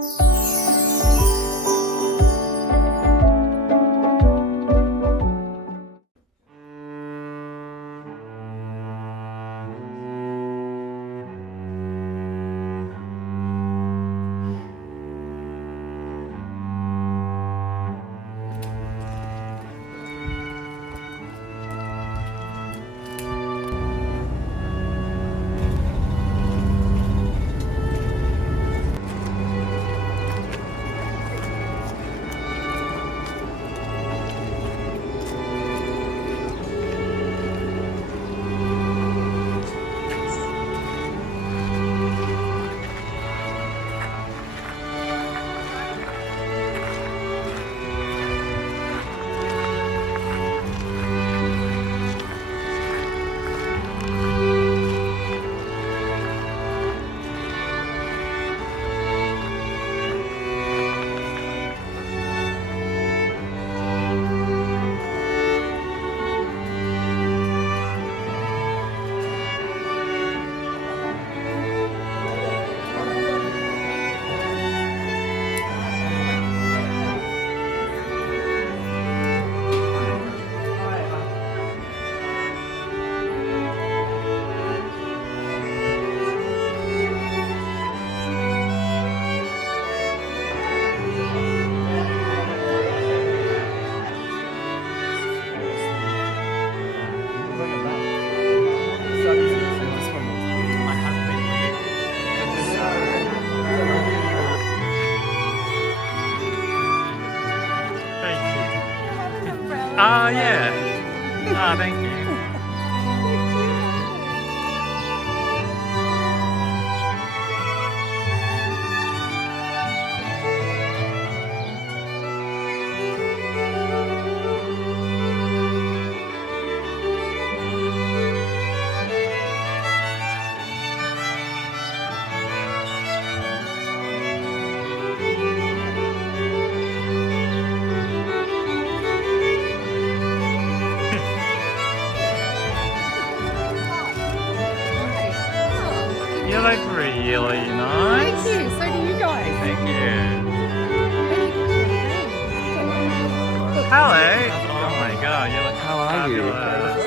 Yeah. Thank you. You look really nice. Thank you. So do you guys. Thank you. Look, Hello. Oh my god, you look How are you? fabulous.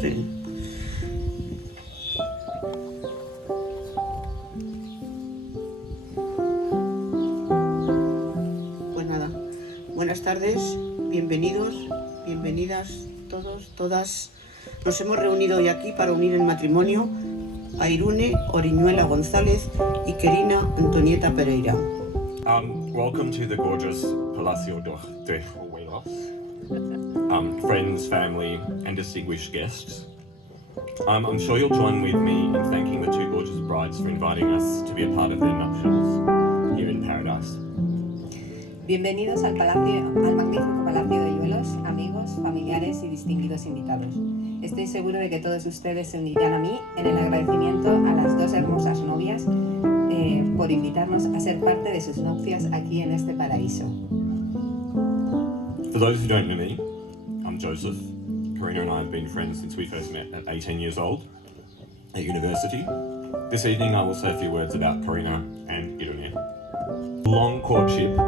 Sí. Pues nada, buenas tardes, bienvenidos, bienvenidas todos, todas. Nos hemos reunido hoy aquí para unir en matrimonio a Irune Oriñuela González y Kerina Antonieta Pereira. Welcome to the gorgeous Palacio de Hoyuelos. Friends, family, and distinguished guests. I'm sure you'll join with me in thanking the two gorgeous brides for inviting us to be a part of their nuptials here in paradise. Bienvenidos al magnífico Palacio de Hoyuelos, amigos, familiares y distinguidos invitados. Estoy seguro de que todos ustedes se unirán a mí en el agradecimiento a las dos hermosas novias por invitarnos a ser parte de sus nupcias aquí en este paraíso. For those who don't know me, I'm Joseph. Kerina and I have been friends since we first met at 18 years old at university. This evening I will say a few words about Kerina and Irune. Long courtship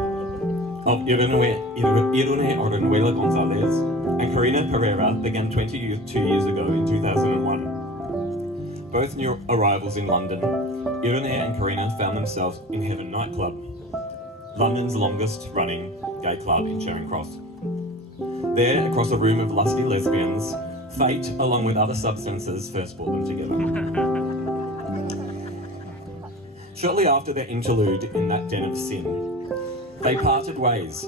of Irune Orihuela Gonzalez and Kerina Pereira began 22 years ago in 2001. Both new arrivals in London, Irune and Kerina found themselves in Heaven nightclub, London's longest running gay club in Charing Cross. There, across a room of lusty lesbians, fate, along with other substances, first brought them together. Shortly after their interlude in that den of sin, they parted ways.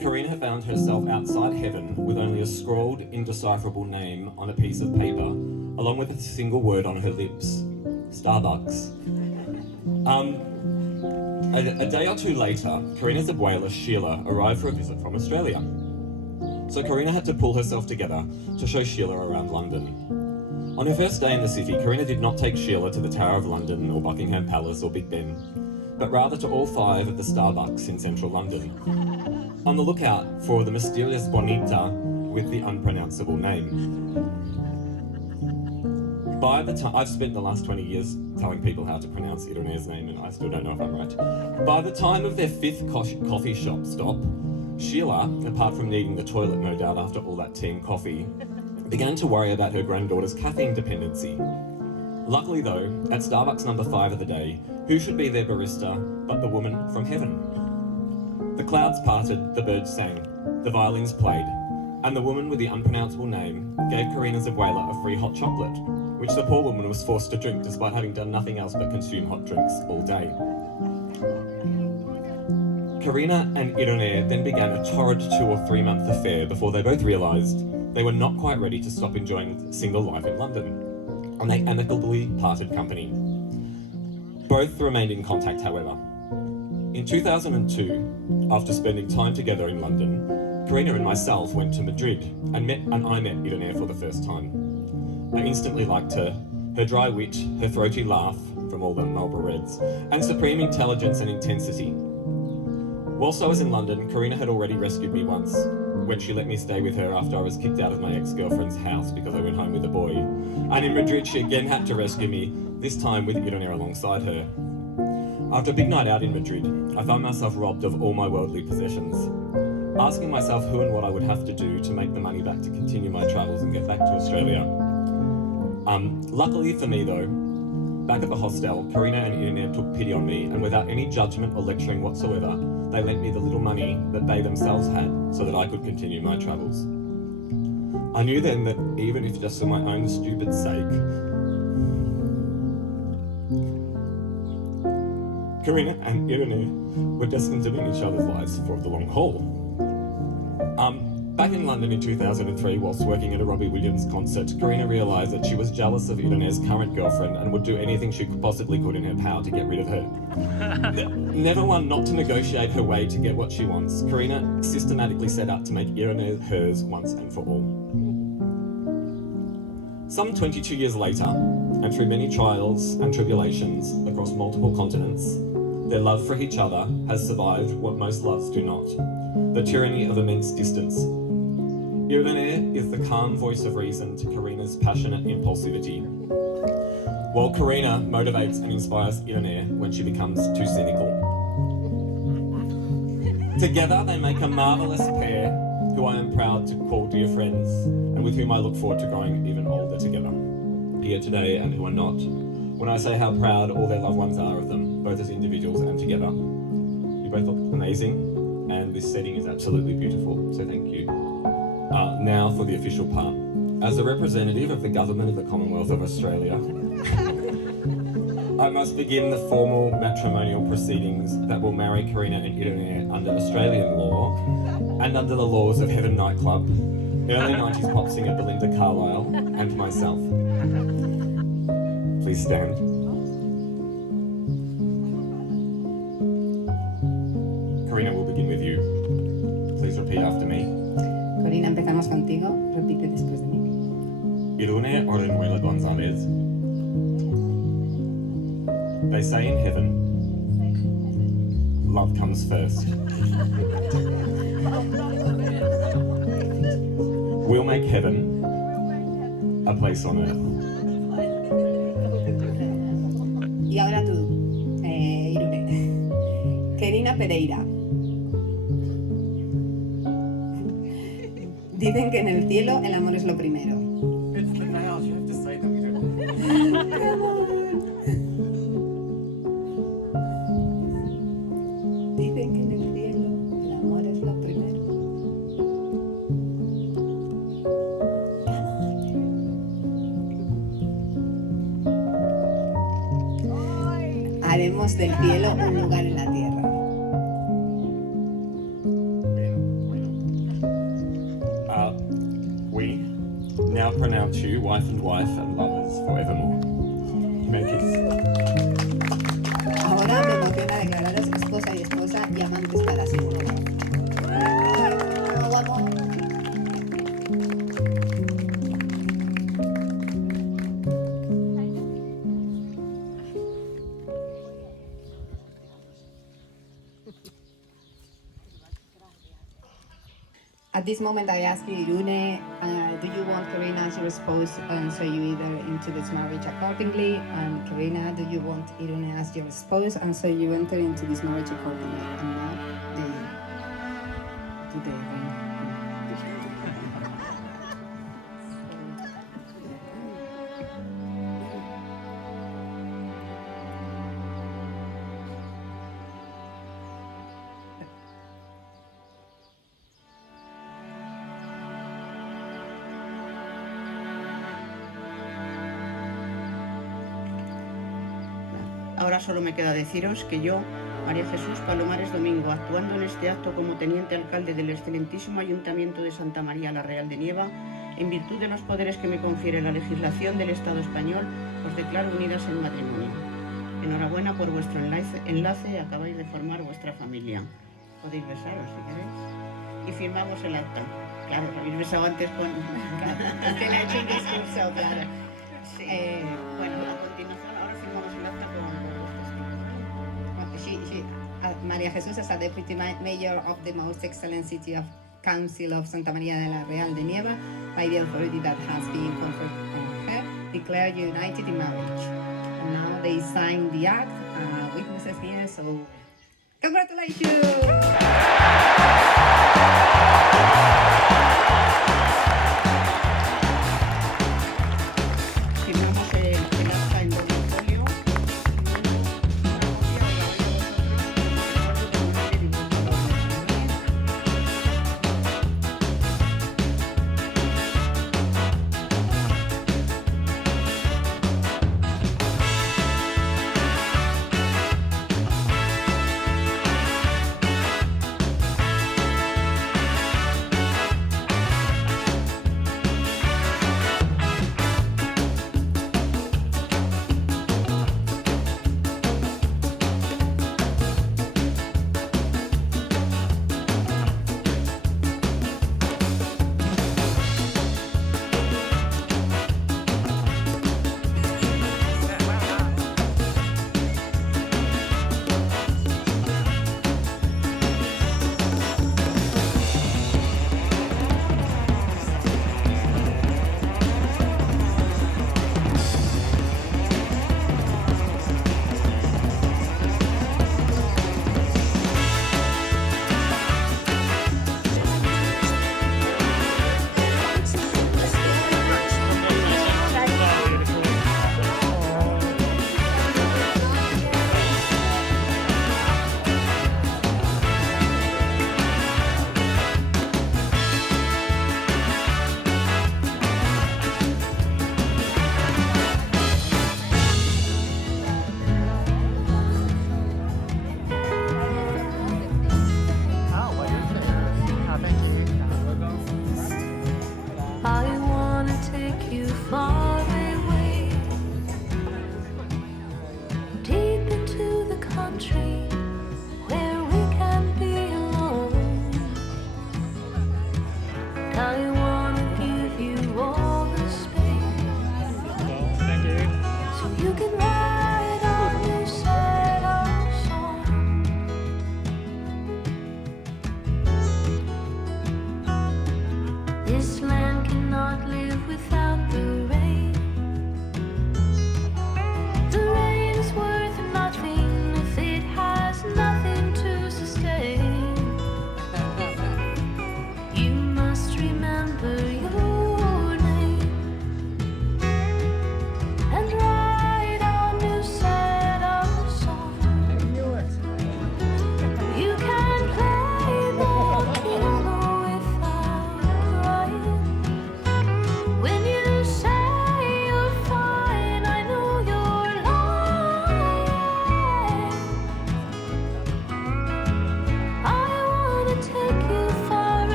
Kerina found herself outside heaven with only a scrawled, indecipherable name on a piece of paper, along with a single word on her lips: Starbucks. A day or two later, Kerina's abuela, Sheila, arrived for a visit from Australia. So Kerina had to pull herself together to show Sheila around London. On her first day in the city, Kerina did not take Sheila to the Tower of London or Buckingham Palace or Big Ben, but rather to all 5 of the Starbucks in central London, on the lookout for the mysterious bonita with the unpronounceable name. By the time, I've spent the last 20 years telling people how to pronounce Irune's name and I still don't know if I'm right. By the time of their 5th coffee shop stop, Sheila, apart from needing the toilet no doubt after all that tea and coffee, began to worry about her granddaughter's caffeine dependency. Luckily though, at Starbucks number 5 of the day, who should be their barista but the woman from heaven? The clouds parted, the birds sang, the violins played, and the woman with the unpronounceable name gave Kerina's abuela a free hot chocolate, which the poor woman was forced to drink despite having done nothing else but consume hot drinks all day. Kerina and Irune then began a torrid 2 or 3 month affair before they both realised they were not quite ready to stop enjoying single life in London, and they amicably parted company. Both remained in contact, however. In 2002, after spending time together in London, Kerina and myself went to Madrid and I met Irune for the first time. I instantly liked her dry wit, her throaty laugh from all the Marlborough Reds, and supreme intelligence and intensity. Whilst I was in London, Kerina had already rescued me once, when she let me stay with her after I was kicked out of my ex-girlfriend's house because I went home with a boy. And in Madrid, she again had to rescue me, this time with Irune alongside her. After a big night out in Madrid, I found myself robbed of all my worldly possessions, asking myself who and what I would have to do to make the money back to continue my travels and get back to Australia. Luckily for me though, back at the hostel, Kerina and Irune took pity on me, and without any judgment or lecturing whatsoever, they lent me the little money that they themselves had so that I could continue my travels. I knew then that even if just for my own stupid sake, Kerina and Irune were destined to be in each other's lives for the long haul. Back in London in 2003, whilst working at a Robbie Williams concert, Kerina realised that she was jealous of Irune's current girlfriend and would do anything she possibly could in her power to get rid of her. Never one not to negotiate her way to get what she wants, Kerina systematically set out to make Irune hers once and for all. Some 22 years later, and through many trials and tribulations across multiple continents, their love for each other has survived what most loves do not, the tyranny of immense distance. Irune is the calm voice of reason to Kerina's passionate impulsivity, while Kerina motivates and inspires Irune when she becomes too cynical. Together they make a marvellous pair who I am proud to call dear friends, and with whom I look forward to growing even older together, here today and who are not, when I say how proud all their loved ones are of them, both as individuals and together. You both look amazing, and this setting is absolutely beautiful, so thank you. Now for the official part. As a representative of the Government of the Commonwealth of Australia, I must begin the formal matrimonial proceedings that will marry Kerina and Irune under Australian law and under the laws of Heaven nightclub, early 90s pop singer Belinda Carlisle, and myself. Please stand. Kerina, we'll begin with you. Please repeat after me. Corina, empezamos contigo. Repite después de mí. Irune Orinuela Gonzalez. They say in heaven, love comes first. We'll make heaven a place on earth. Y ahora tú, Irune. Kerina Pereira. Dicen que en el cielo el amor es lo primero. Dicen que en el cielo el amor es lo primero. Haremos del cielo un lugar en la tierra. We now pronounce you wife and lovers forevermore. Ahora me emociona declararos esposa y esposa y amantes para siempre. Vamos. At this moment, I ask you, Irune, do you want Kerina as your spouse, and so you enter into this marriage accordingly? And Kerina, do you want Irune as your spouse, and so you enter into this marriage accordingly? And now, do the ring. Ahora solo me queda deciros que yo, María Jesús Palomares Domingo, actuando en este acto como teniente alcalde del excelentísimo Ayuntamiento de Santa María la Real de Nieva, en virtud de los poderes que me confiere la legislación del Estado español, os declaro unidas en matrimonio. Enhorabuena por vuestro enlace, acabáis de formar vuestra familia. Podéis besaros si queréis. Y firmamos el acta. Claro, lo habéis besado antes con... Es que le he hecho un discurso, claro. Sí. Bueno, a continuación ahora firmamos el acta con los dos testigos. María Jesús, as a deputy mayor of the most excellent city of Council of Santa María de la Real de Nieva, by the authority that has been conferred on her, declare you united in marriage. And now they sign the act, witnesses here, so congratulations! Firmamos el acta en doble folio.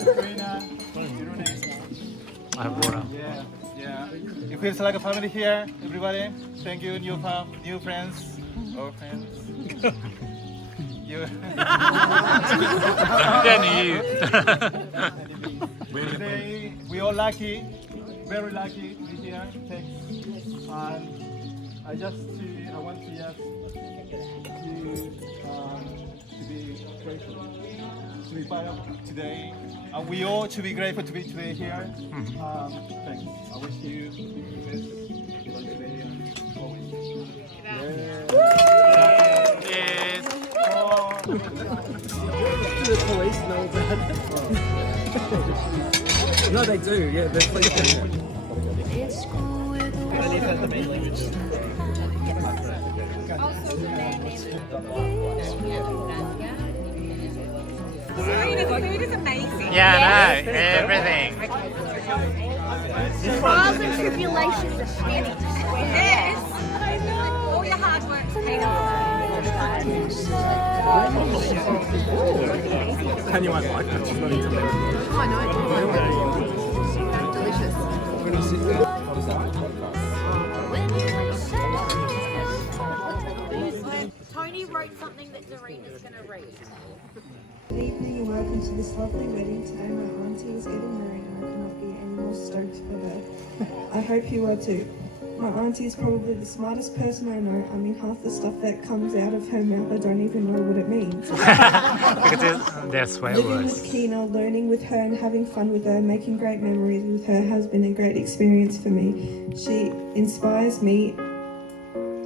Kerina Irune. I have water. Yeah. It feels like a family here, everybody. Thank you, new friends, old friends. You. Today we all lucky, very lucky to be here. Thanks. And I want to just to be grateful to be part of today. And we all to be grateful to be today here. Thanks. I wish you the best for today and always. Yes. Do the police know that? No, they do. Yeah, the police do. I leave out the main language. The food is amazing. Yeah, no, everything. Trials and tribulations are standing to swear. Yes. I know. All your hard work's paid off. Tanya won't like that. She's not into lemon. I know. Delicious. Tony wrote something that Doreen's going to read. Good evening and welcome to this lovely wedding. Today my auntie is getting married and I cannot be any more stoked for her. I hope you are too. My auntie is probably the smartest person I know. I mean, half the stuff that comes out of her mouth I don't even know what it means. Because they're swear Living words. with Kerina, learning with her and having fun with her, making great memories with her has been a great experience for me. She inspires me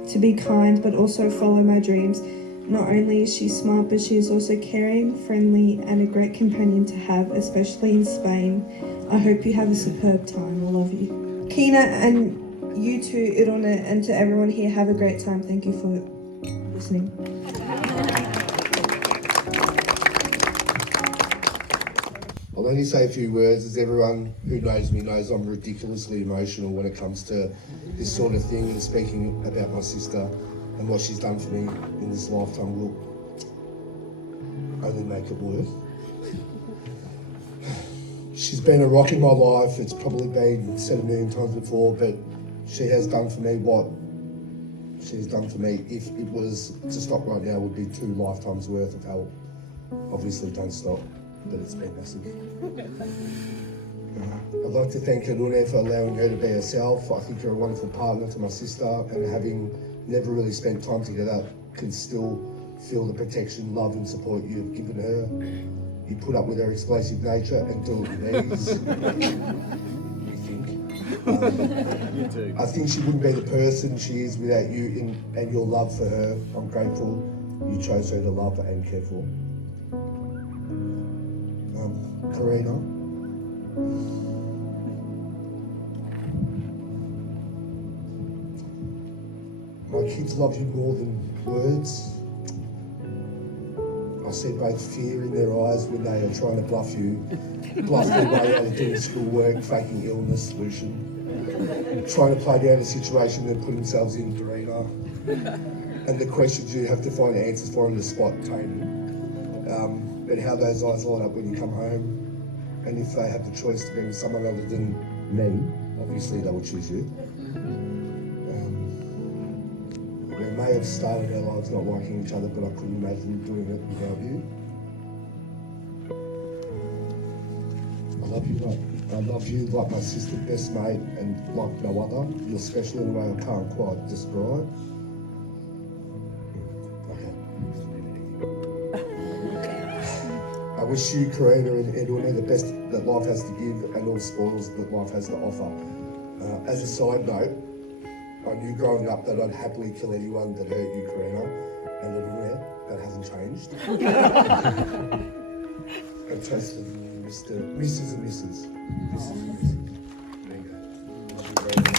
to be kind but also follow my dreams. Not only is she smart, but she is also caring, friendly, and a great companion to have, especially in Spain. I hope you have a superb time. I love you. Kerina, and you too, Irune, and to everyone here, have a great time. Thank you for listening. I'll only say a few words, as everyone who knows me knows I'm ridiculously emotional when it comes to this sort of thing, and speaking about my sister and what she's done for me in this lifetime will only make it worse. She's been a rock in my life. It's probably been said a million times before, but she has done for me what she's done for me. If it was to stop right now, it would be 2 lifetimes worth of help. Obviously, don't stop, but it's been massive. I'd like to thank Irune for allowing her to be herself. I think you're a wonderful partner to my sister, and having never really spent time together, can still feel the protection, love and support you've given her. You put up with her explosive nature and do it with ease. You think. You too. I think she wouldn't be the person she is without you and your love for her. I'm grateful you chose her to love and care for. Kerina. My kids love you more than words. I see both fear in their eyes when they are trying to bluff their way out of doing schoolwork, faking illness, solution, trying to play down a situation they've put themselves in, Kerina, and the questions you have to find answers for on the spot, Tony. But how those eyes light up when you come home, and if they have the choice to be with someone other than me, obviously they will choose you. We may have started our lives not liking each other, but I couldn't imagine doing it without you. I love you like my sister, best mate, and like no other. You're special in a way I can't quite describe. I wish you, Kerina and Irune, the best that life has to give and all spoils that life has to offer. As a side note, I knew growing up that I'd happily kill anyone that hurt you, Kerina, and Irune, that hasn't changed. And toast to Mrs. and Mrs. There you go. Love you very much.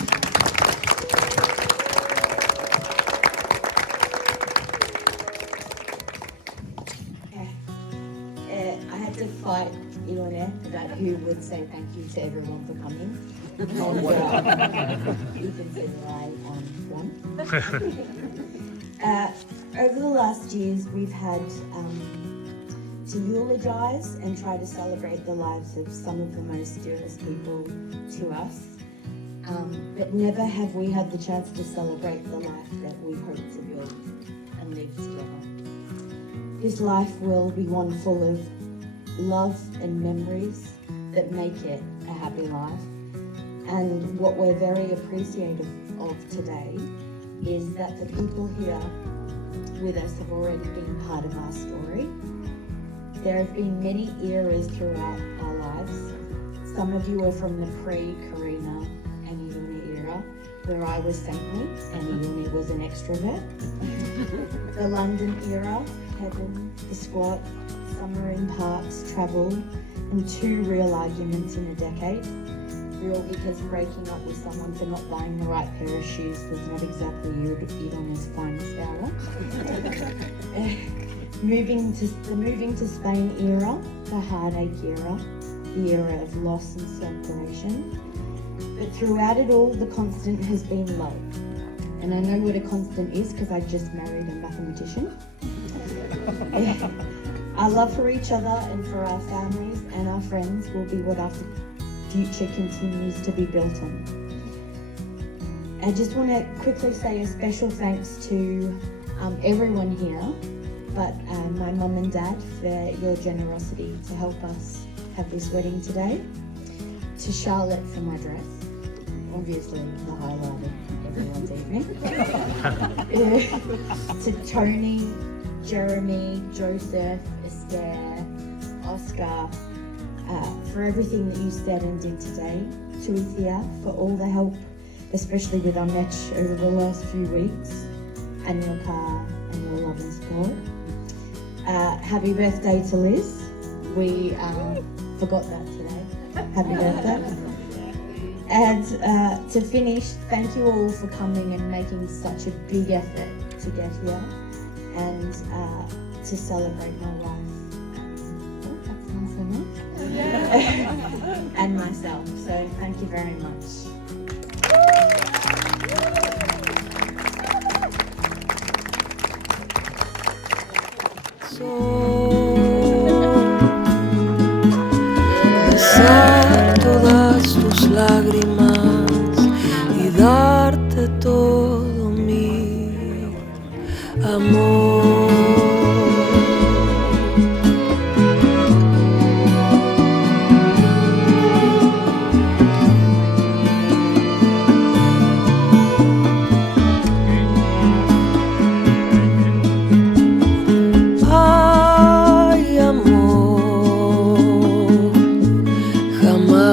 I had to fight Irune about who would say thank you to everyone for coming. You can see that I won. Over the last years, we've had to eulogise and try to celebrate the lives of some of the most dearest people to us. But never have we had the chance to celebrate the life that we hope to build and live together. This life will be one full of love and memories that make it a happy life. And what we're very appreciative of today is that the people here with us have already been part of our story. There have been many eras throughout our lives. Some of you are from the pre-Kerina and Irune era, where I was saintly and Irune was an extrovert. The London era, heaven, the squat, summer in parks, travel, and 2 real arguments in a decade. Real because breaking up with someone for not buying the right pair of shoes was not exactly Irune's finest hour. Moving to Spain era, the heartache era, the era of loss and separation. But throughout it all, the constant has been love. And I know what a constant is because I just married a mathematician. Our love for each other and for our families and our friends will be what our future continues to be built on. I just want to quickly say a special thanks to everyone here, but my mum and dad for your generosity to help us have this wedding today. To Charlotte for my dress, obviously the highlight of everyone's evening. To Tony, Jeremy, Joseph, Esther, Oscar, for everything that you said and did today. To Ithia for all the help, especially with our match over the last few weeks, and your car and your love and support. Happy birthday to Liz. We forgot that today. Happy birthday. And to finish, thank you all for coming and making such a big effort to get here and to celebrate my life. Oh, that's nice and nice. And myself. So thank you very much. Besar todas tus lágrimas y darte todo mi amor.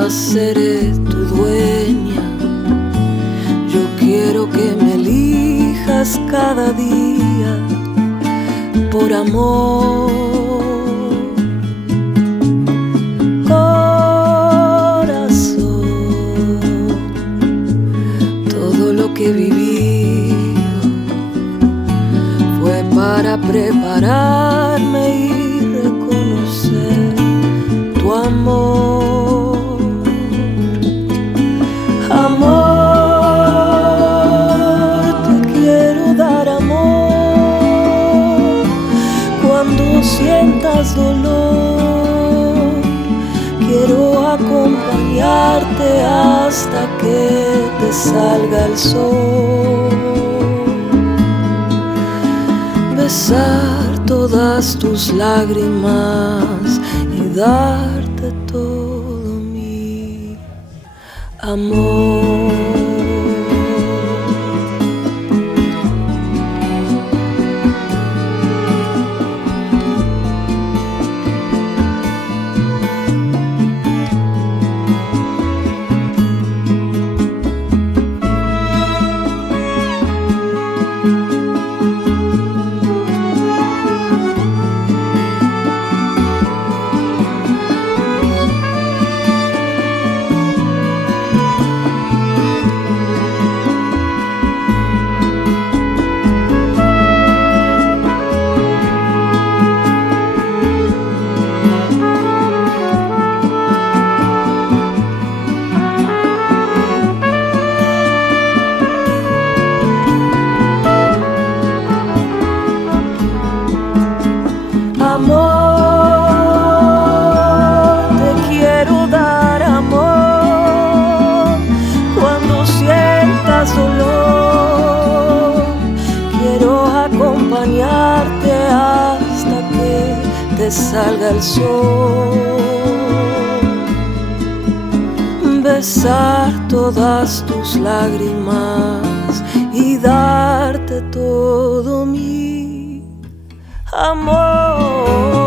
Seré tu dueña, yo quiero que me elijas cada día por amor. Corazón, todo lo que viví fue para prepararme y reconocer tu amor. Amor, te quiero dar amor. Cuando sientas dolor, quiero acompañarte hasta que te salga el sol. Besar todas tus lágrimas y darte todo mi amor. que salga el sol, besar todas tus lágrimas y darte todo mi amor.